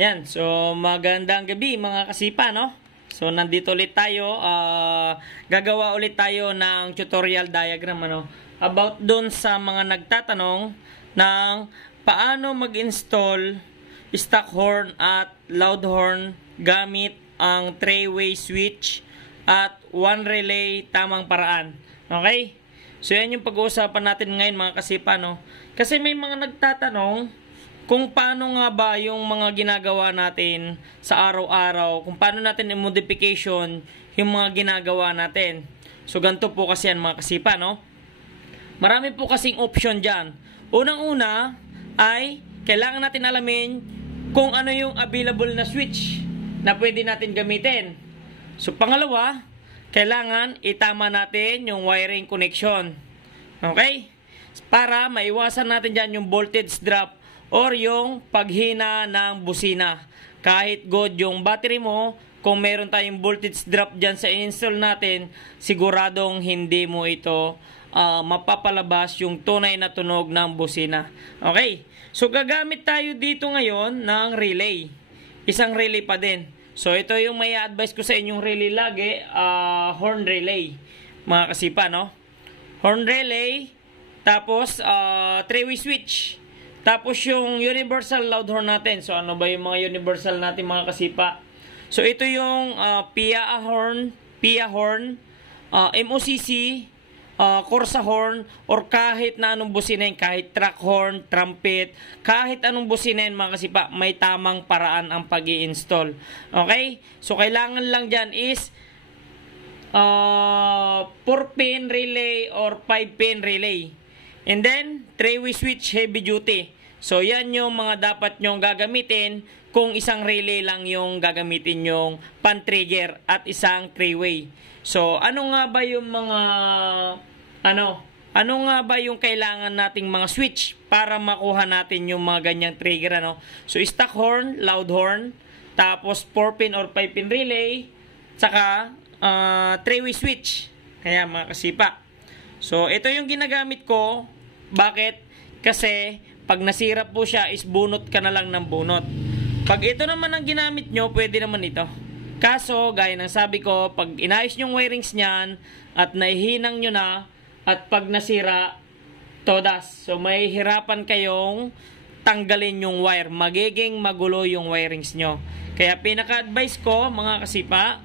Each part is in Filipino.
Yan, so magandang gabi mga kasipa, no? So nandito ulit tayo, gagawa ulit tayo ng tutorial diagram, ano? About dun sa mga nagtatanong ng paano mag-install stock horn at loud horn gamit ang 3-way switch at 1 relay tamang paraan. Okay? So yan yung pag-uusapan natin ngayon mga kasipa, no? Kasi may mga nagtatanong kung paano nga ba yung mga ginagawa natin sa araw-araw, kung paano natin i-modification yung mga ginagawa natin. So ganito po kasi yan mga kasipa, no? Marami po kasing option dyan. Unang-una ay kailangan natin alamin kung ano yung available na switch na pwede natin gamitin. So pangalawa, kailangan itama natin yung wiring connection. Okay? Para maiwasan natin dyan yung voltage drop or yung paghina ng busina. Kahit good yung battery mo, kung meron tayong voltage drop dyan sa install natin, siguradong hindi mo ito mapapalabas yung tunay na tunog ng busina. Okay? So gagamit tayo dito ngayon ng relay. Isang relay pa din. So ito yung may advice ko sa inyong relay lagi, horn relay. Mga kasipa, no? Horn relay, tapos 3-way switch. Tapos yung universal loud horn natin. So ano ba yung mga universal natin mga kasipa? So ito yung PIA horn, MOCC, Corsa horn, or kahit na anong businain, kahit truck horn, trumpet, kahit anong businain mga kasipa, may tamang paraan ang pag-i-install. Okay? So kailangan lang dyan is 4-pin relay or 5-pin relay. And then, 3-way switch heavy duty. So, yan yung mga dapat nyong gagamitin kung isang relay lang yung gagamitin yung pan-trigger at isang 3-way. So, ano nga ba yung mga, ano nga ba yung kailangan nating mga switch para makuha natin yung mga ganyang trigger, ano? So, stock horn, loud horn, tapos 4-pin or 5-pin relay, saka 3-way switch. Kaya mga kasipa. So, ito yung ginagamit ko. Bakit? Kasi, pag nasira po siya, is bunot ka na lang ng bunot. Pag ito naman ang ginamit nyo, pwede naman ito. Kaso, gaya ng sabi ko, pag inayos yung wirings nyan, at naihinang nyo na, at pag nasira, todas. So, may hirapan kayong tanggalin yung wire. Magiging magulo yung wirings nyo. Kaya, pinaka-advise ko, mga kasipa,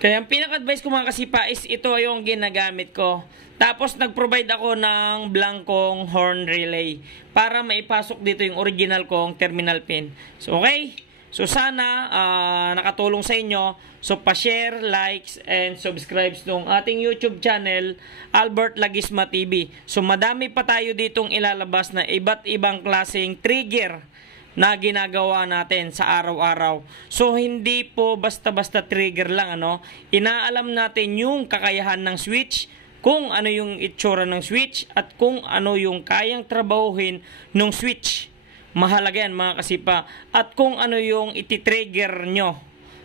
ang mga kasipa is ito yung ginagamit ko. Tapos nag-provide ako ng blankong horn relay para maipasok dito yung original kong terminal pin. So okay? So sana nakatulong sa inyo. So pa-share, likes, and subscribe nung ating YouTube channel, Albert Lagisma TV. So madami pa tayo ditong ilalabas na iba't ibang klaseng trigger na ginagawa natin sa araw-araw. So hindi po basta-basta trigger lang, ano. Inaalam natin yung kakayahan ng switch, kung ano yung itsura ng switch, at kung ano yung kayang trabahuhin ng switch. Mahalaga yan mga kasipa. At kung ano yung iti-trigger nyo.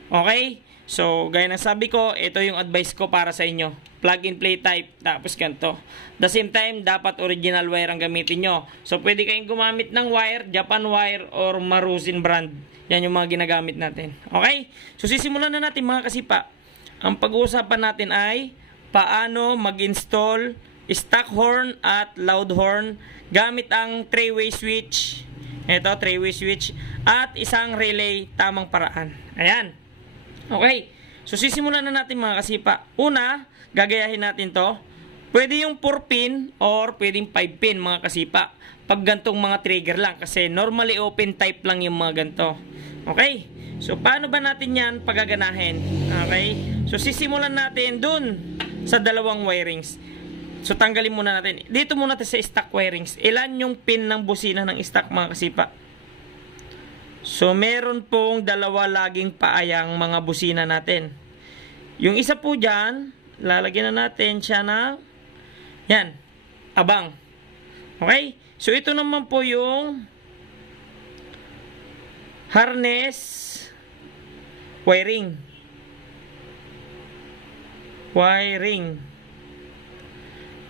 Okay? So, gaya ng sabi ko, ito yung advice ko para sa inyo. Plug and play type, tapos ganito. The same time, dapat original wire ang gamitin nyo. So, pwede kayong gumamit ng wire, Japan wire, or Marusin brand. Yan yung mga ginagamit natin. Okay? So, sisimulan na natin mga kasipa. Ang pag-uusapan natin ay paano mag-install stock horn at loud horn gamit ang 3-way switch. Ito, 3-way switch. At isang relay, tamang paraan. Ayan. Okay. So, sisimulan na natin mga kasipa. Una, gagayahin natin to. Pwede yung 4-pin or pwedeng 5-pin mga kasipa. Pag gantong mga trigger lang. Kasi normally open type lang yung mga ganto. Okay. So, paano ba natin yan pagaganahin? Okay. So, sisimulan natin dun sa dalawang wirings. So, tanggalin muna natin. Dito muna natin sa stock wirings. Ilan yung pin ng busina ng stock mga kasipa? So, meron pong dalawa laging paayang mga busina natin. Yung isa po dyan, lalagyan na natin siya na, yan, abang. Okay? So, ito naman po yung harness wiring.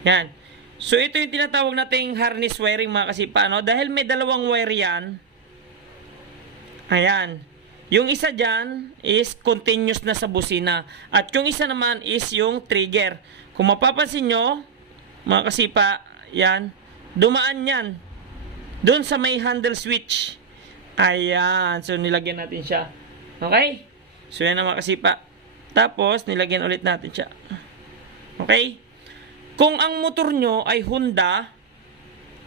Yan. So, ito yung tinatawag nating harness wiring mga kasipa, no? Dahil may dalawang wire yan, Ayan. Yung isa dyan is continuous na sa busina. At yung isa naman is yung trigger. Kung mapapansin nyo, mga kasipa, yan, dumaan yan doon sa may handle switch. Ayan. So, nilagyan natin siya. Okay? So, yan na mga kasipa. Tapos, nilagyan ulit natin siya. Okay? Kung ang motor nyo ay Honda,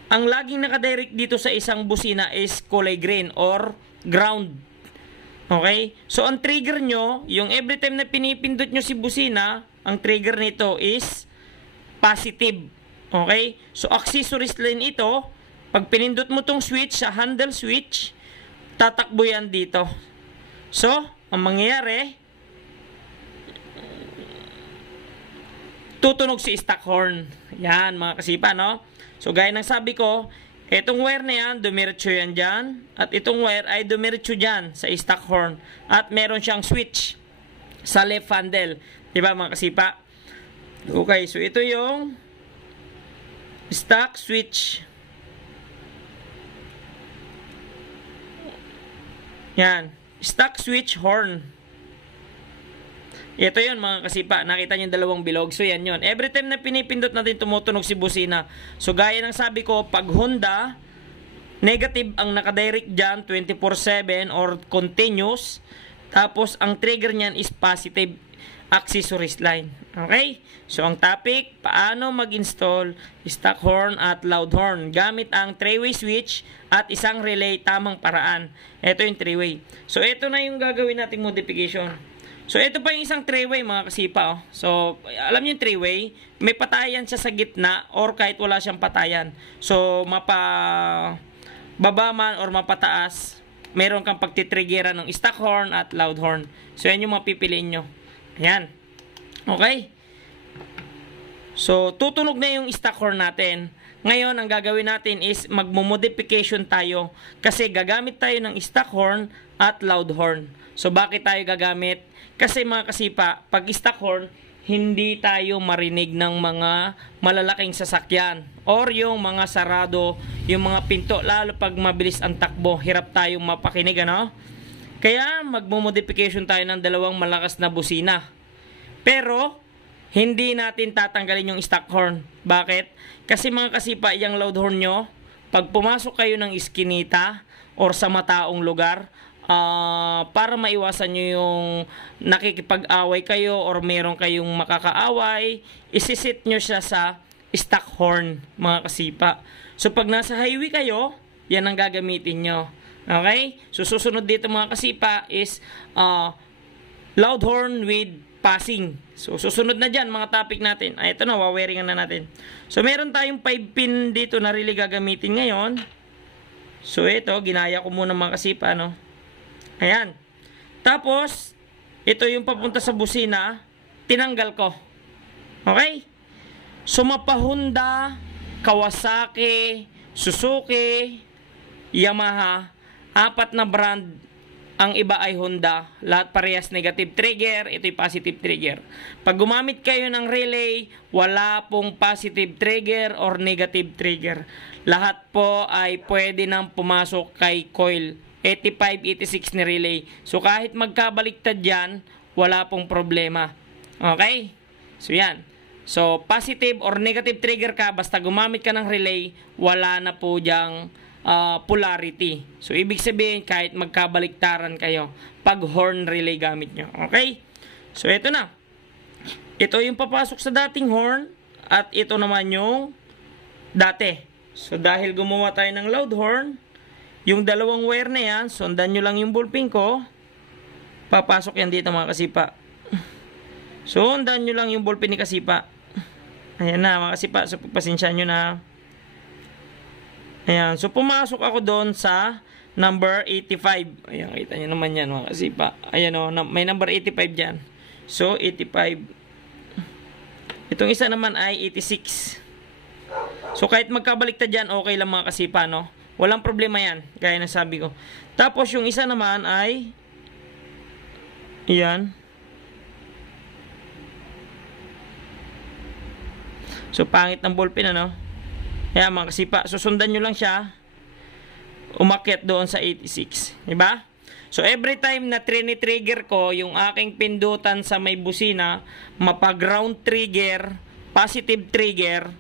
ang laging nakadirect dito sa isang busina is kulay green or ground. Okay? So, ang trigger nyo, yung every time na pinipindot nyo si busina, ang trigger nito is positive. Okay? So, accessories line ito. Pag pinindot mo tong switch, sa handle switch, tatakbo yan dito. So, ang mangyayari, tutunog si stock horn. Yan, mga kasipa, no? So, gaya ng sabi ko, itong wire na yan, dumiretso yan dyan. At itong wire ay dumiretso dyan sa stock horn. At meron siyang switch sa left handle. Diba, mga kasipa? Okay, so ito yung stock switch. Yan. Stock switch horn. Ito yun mga kasipa, nakita nyo yung dalawang bilog. So yan yun. Every time na pinipindot natin, tumutunog si busina. So gaya ng sabi ko, pag Honda, negative ang nakadirect dyan, 24/7 or continuous. Tapos ang trigger nyan is positive accessories line. Okay? So ang topic, paano mag-install stock horn at loud horn gamit ang 3-way switch at isang relay, tamang paraan. Ito yung 3-way. So ito na yung gagawin nating modification. So, ito pa yung isang 3-way mga kasipa. Oh. So, alam niyo yung 3-way, may patayan siya sa gitna or kahit wala siyang patayan. So, mapababa man or mapataas, meron kang pagtitriggeran ng stock horn at loud horn. So, yan yung mapipiliin nyo. Ayan. Okay? So, tutunog na yung stock horn natin. Ngayon, ang gagawin natin is magmo-modification tayo kasi gagamit tayo ng stock horn at loud horn. So, bakit tayo gagamit? Kasi mga kasipa, pag stock horn, hindi tayo marinig ng mga malalaking sasakyan or yung mga sarado, yung mga pinto, lalo pag mabilis ang takbo, hirap tayong mapakinig, ano? Kaya magmo-modification tayo ng dalawang malakas na busina. Pero, hindi natin tatanggalin yung stock horn. Bakit? Kasi mga kasipa, yung loud horn nyo, pag pumasok kayo ng iskinita or sa mataong lugar, para maiwasan nyo yung nakikipag-away kayo or meron kayong makakaaway, isisit nyo siya sa stock horn, mga kasipa. So, pag nasa highway kayo, yan ang gagamitin nyo. Okay? So, susunod dito mga kasipa is loud horn with passing. So, susunod na dyan mga topic natin. Ito na, wawiringan na natin. So, meron tayong 5 pin dito na really gagamitin ngayon. So, ito, ginaya ko muna mga kasipa, no? Ayan. Tapos, ito yung papunta sa busina, tinanggal ko. Okay? So, mapa Honda, Kawasaki, Suzuki, Yamaha, 4 na brand. Ang iba ay Honda. Lahat parehas negative trigger, ito'y positive trigger. Pag gumamit kayo ng relay, wala pong positive trigger or negative trigger. Lahat po ay pwede nang pumasok kay coil. 85, 86 ni relay. So, kahit magkabaliktad yan, wala pong problema. Okay? So, yan. So, positive or negative trigger ka, basta gumamit ka ng relay, wala na po dyang polarity. So, ibig sabihin, kahit magkabaliktaran kayo, pag horn relay gamit nyo. Okay? So, ito na. Ito yung papasok sa dating horn, at ito naman yung dati. So, dahil gumawa tayo ng loud horn, yung dalawang wire na yan, sundan nyo lang yung ballpeen ko. Papasok yan dito mga kasipa. Sundan nyo lang yung ballpeen ni kasipa. Ayan na mga kasipa. So pagpasensya nyo na. Ayan. So pumasok ako doon sa number 85. Ayan, kita nyo naman yan mga kasipa. Ayan o, may number 85 dyan. So 85. Itong isa naman ay 86. So kahit magkabaliktad dyan, okay lang mga kasipa, no? Walang problema yan, gaya ng sabi ko. Tapos yung isa naman ay yan. So pangit ng ballpen, ano? Kaya mga kasipa, susundan nyo lang siya, umakyat doon sa 86, diba? So every time na trigger ko yung aking pindutan sa may busina, mapag-ground trigger, positive trigger,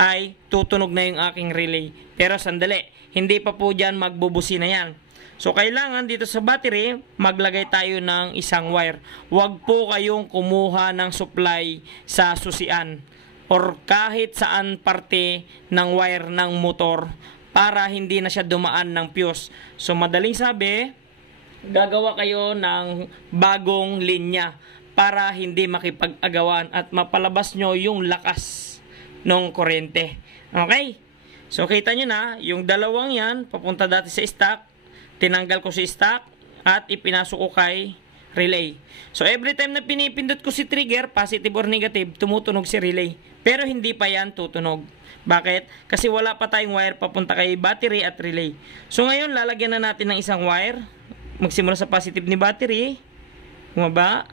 ay tutunog na yung aking relay. Pero sandali, hindi pa po dyan magbubusina yan. So kailangan dito sa battery, maglagay tayo ng isang wire. Huwag po kayong kumuha ng supply sa susian or kahit saan parte ng wire ng motor para hindi na siya dumaan ng fuse. So madaling sabi, gagawa kayo ng bagong linya para hindi makipag-agawan at mapalabas nyo yung lakas ng kuryente. Okay? So kita nyo na, yung dalawang yan, papunta dati sa stock, tinanggal ko si stock at ipinasok ko kay relay. So every time na pinipindot ko si trigger, positive or negative, tumutunog si relay. Pero hindi pa yan tutunog. Bakit? Kasi wala pa tayong wire papunta kay battery at relay. So ngayon, lalagyan na natin ng isang wire. Magsimula sa positive ni battery. Bumaba.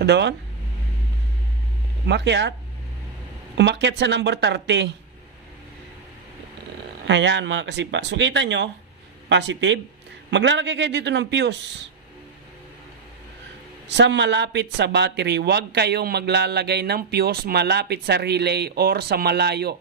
Doon. Umakyat. Umakyat sa number 30. Ayan mga kasipa. So kita nyo, positive. Maglalagay kayo dito ng fuse sa malapit sa battery. Huwag kayong maglalagay ng fuse malapit sa relay or sa malayo.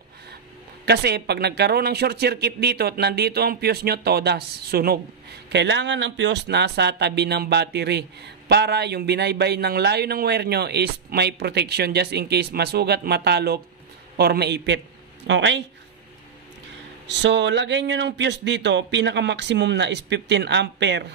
Kasi pag nagkaroon ng short circuit dito at nandito ang fuse nyo, todas, sunog. Kailangan ang fuse nasa tabi ng battery para yung binaybay ng layo ng wire nyo is may protection just in case masugat, matalop, or maipit. Okay? So, lagay nyo ng fuse dito, pinaka-maximum na is 15 ampere.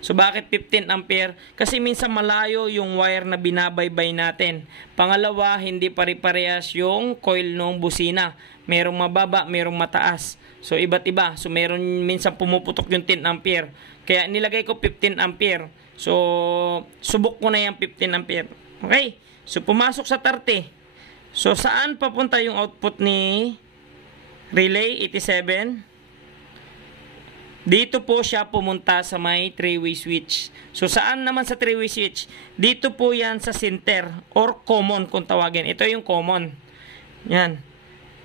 So, bakit 15 ampere? Kasi minsan malayo yung wire na binabaybay natin. Pangalawa, hindi pare-parehas yung coil ng busina. Merong mababa, merong mataas. So, iba't iba. So, meron minsan pumuputok yung 10 ampere. Kaya nilagay ko 15 ampere. So, subok ko na yung 15 ampere. Okay? So, pumasok sa 30. So, saan papunta yung output ni relay 87? Dito po siya pumunta sa may 3-way switch. So, saan naman sa 3-way switch? Dito po yan sa center or common kung tawagin. Ito yung common. Yan.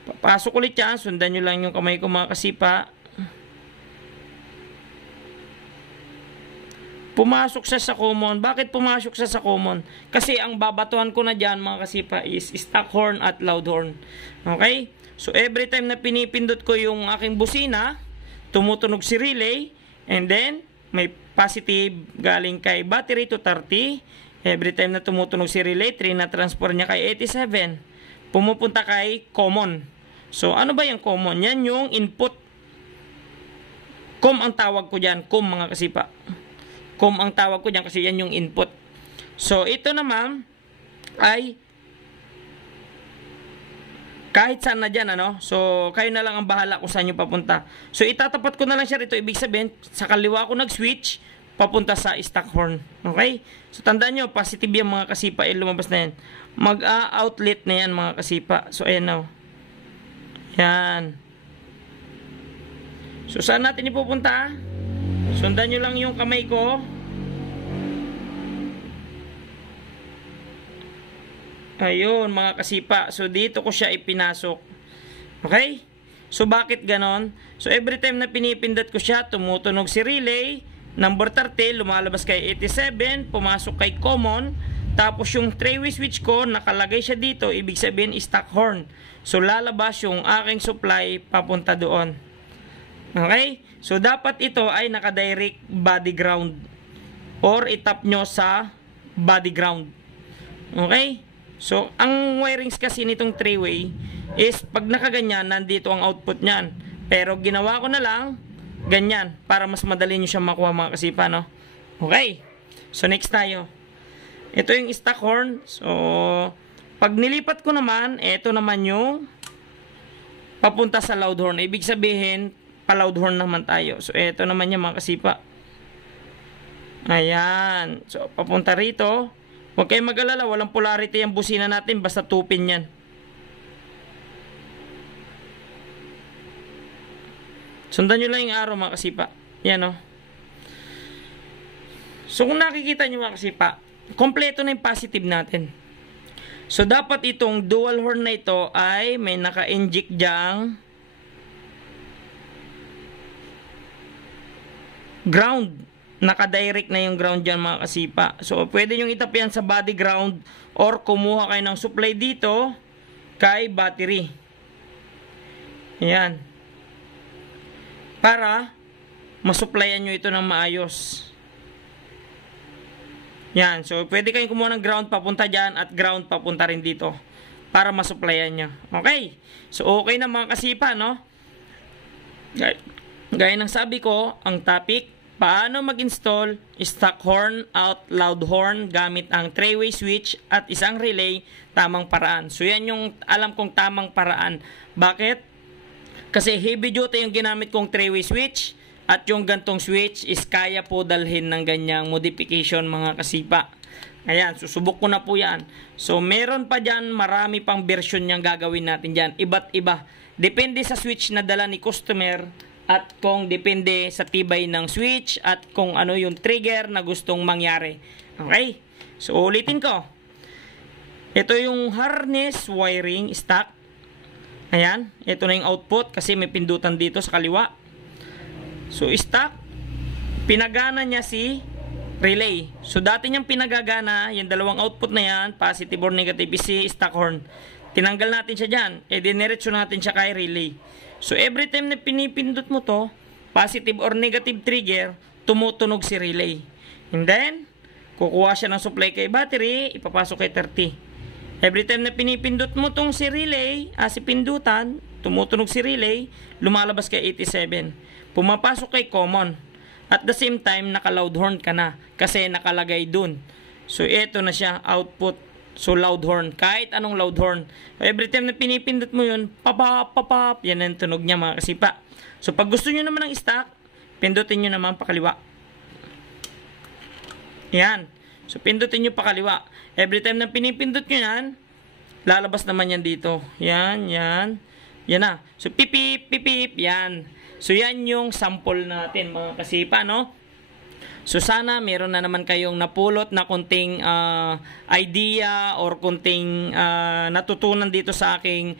Papasok ulit yan. Sundan nyo lang yung kamay ko mga kasipa. Pumasok siya sa common. Bakit pumasok siya sa common? Kasi ang babatuhan ko na dyan mga kasipa is stock horn at loud horn. Okay? So, every time na pinipindot ko yung aking busina, tumutunog si relay, and then may positive galing kay battery to 30. Every time na tumutunog si relay, 3 na transfer niya kay 87, pumupunta kay common. So ano ba yung common? Yan yung input. COM ang tawag ko dyan. COM mga kasipa. COM ang tawag ko dyan kasi yan yung input. So ito naman ay kahit saan na dyan, ano? So, kayo na lang ang bahala kung saan nyo papunta. So, itatapat ko na lang siya rito. Ibig sabihin, sa kaliwa ko nag-switch, papunta sa stock horn. Okay? So, tandaan nyo, positive yung mga kasipa. Lumabas na yan. Mag-outlet na yan, mga kasipa. So, ayan na. Yan. So, saan natin ipupunta? Sundan nyo lang yung kamay ko. Ayun mga kasipa. So dito ko siya ipinasok. Okay? So bakit ganon? So every time na pinipindot ko siya, tumutunog si relay. Number 30, lumalabas kay 87. Pumasok kay common. Tapos yung 3-way switch ko, nakalagay siya dito. Ibig sabihin stock horn. So lalabas yung aking supply papunta doon. Okay? So dapat ito ay naka-direct body ground. Or itap nyo sa body ground. Okay? So, ang wirings kasi nitong 3-way is pag nakaganyan, nandito ang output niyan. Pero ginawa ko na lang ganyan para mas madali nyo siya makuha mga kasipa, no? Okay. So, next tayo. Ito yung stock horn. So, pag nilipat ko naman, ito naman yung papunta sa loud horn. Ibig sabihin, pa-loud horn naman tayo. So, ito naman yung mga kasipa. Ayan. So, papunta rito. Huwag kayong mag-alala, walang polarity ang busina natin, basta 2 pin yan. Sundan nyo lang yung arrow mga kasipa. Yan o. So kung nakikita nyo mga kasipa, kompleto na yung positive natin. So dapat itong dual horn na ito ay may naka-inject dyang ground. naka-direct na yung ground dyan mga kasipa. So, pwede nyo itap yan sa body ground or kumuha kayo ng supply dito kay battery. Ayan. Para masupplyan nyo ito ng maayos. Yan. So, pwede kayong kumuha ng ground papunta dyan at ground papunta rin dito para masupplyan nyo. Okay. So, okay na mga kasipa, no? Gaya ng sabi ko, ang topic, paano mag-install stock horn out loud horn gamit ang 3-way switch at isang relay, tamang paraan. So yan yung alam kong tamang paraan. Bakit? Kasi heavy duty yung ginamit kong 3-way switch at yung gantong switch is kaya po dalhin ng ganyang modification mga kasipa. Ayan, susubok ko na po yan. So meron pa dyan, marami pang version niyang gagawin natin dyan. Iba't iba. Depende sa switch na dala ni customer at kung depende sa tibay ng switch at kung ano yung trigger na gustong mangyari. Okay? So, ulitin ko. Ito yung harness wiring stock. Ayan. Ito na yung output kasi may pindutan dito sa kaliwa. So, stock. Pinagana niya si relay. So, dati niyang pinagagana, yung dalawang output na yan, positive or negative, si stock horn. Tinanggal natin siya dyan. Diniretso natin siya kay relay. So, every time na pinipindot mo to, positive or negative trigger, tumutunog si relay. And then, kukuha siya ng supply kay battery, ipapasok kay 30. Every time na pinipindot mo tong si relay, si pindutan, tumutunog si relay, lumalabas kay 87. Pumapasok kay common. At the same time, naka-loud horn ka na kasi nakalagay dun. So, ito na siya, output. So, loud horn. Kahit anong loud horn. Every time na pinipindot mo yun, papap, papap, yan ang tunog niya mga kasipa. So, pag gusto nyo naman ng stock, pindutin nyo naman pakaliwa. Yan. So, pindutin nyo pakaliwa. Every time na pinipindot nyo yan, lalabas naman yan dito. Yan, yan. Yan na. So, pipip, pipip, yan. So, yan yung sample natin mga kasipa, no? So sana meron na naman kayong napulot na konting idea or konting natutunan dito sa aking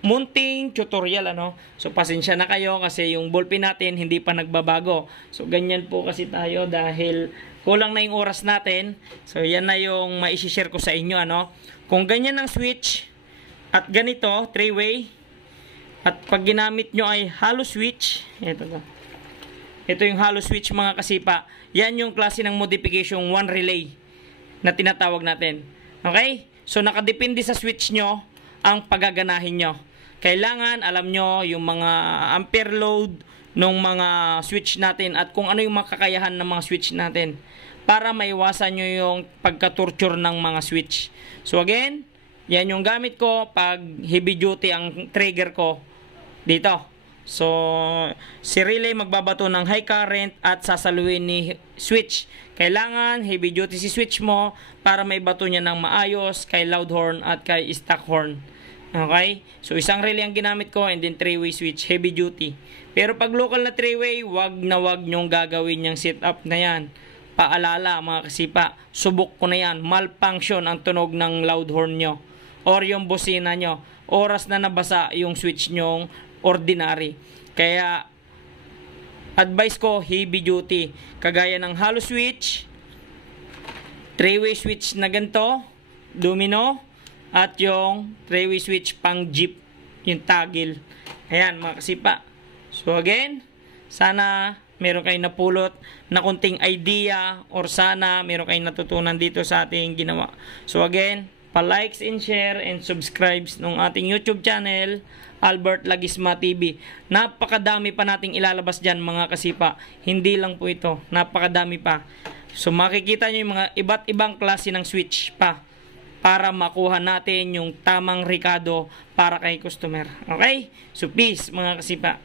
munting tutorial, ano. So pasensya na kayo kasi yung ballpen natin hindi pa nagbabago. So ganyan po kasi tayo dahil kulang na yung oras natin. So yan na yung mai-share ko sa inyo, ano. Kung ganyan ang switch at ganito 3-way at pag ginamit nyo ay hollow switch, ito yung hollow switch mga kasipa. Yan yung klase ng modification, one relay na tinatawag natin. Okay? So nakadepende sa switch nyo ang pagaganahin nyo. Kailangan alam nyo yung mga ampere load ng mga switch natin at kung ano yung makakayahan ng mga switch natin para maiwasan nyo yung pagka-torture ng mga switch. So again, yan yung gamit ko pag heavy duty ang trigger ko dito. So, si relay magbabato ng high current at sasaluhin ni switch. Kailangan heavy duty si switch mo para may bato niya ng maayos kay loud horn at kay stock horn. Okay? So, isang relay ang ginamit ko and then 3-way switch, heavy duty. Pero pag local na 3-way, wag nyong gagawin yung setup na yan. Paalala mga kasipa, subok ko na yan. Malfunction ang tunog ng loud horn nyo or yung busina nyo. Oras na nabasa yung switch nyong ordinary. Kaya advice ko heavy duty kagaya ng hollow switch, 3-way switch na ganito, domino, at yung 3-way switch pang jeep, yung toggle. Ayan mga kasipa. So again, sana meron kayong napulot na kunting idea or sana meron kayong natutunan dito sa ating ginawa. So again, pa-likes and share and subscribes ng ating YouTube channel, Albert Lagisma TV. Napakadami pa nating ilalabas dyan mga kasipa. Hindi lang po ito. Napakadami pa. So makikita nyo yung mga iba't ibang klase ng switch pa para makuha natin yung tamang rekado para kay customer. Okay? So peace mga kasipa.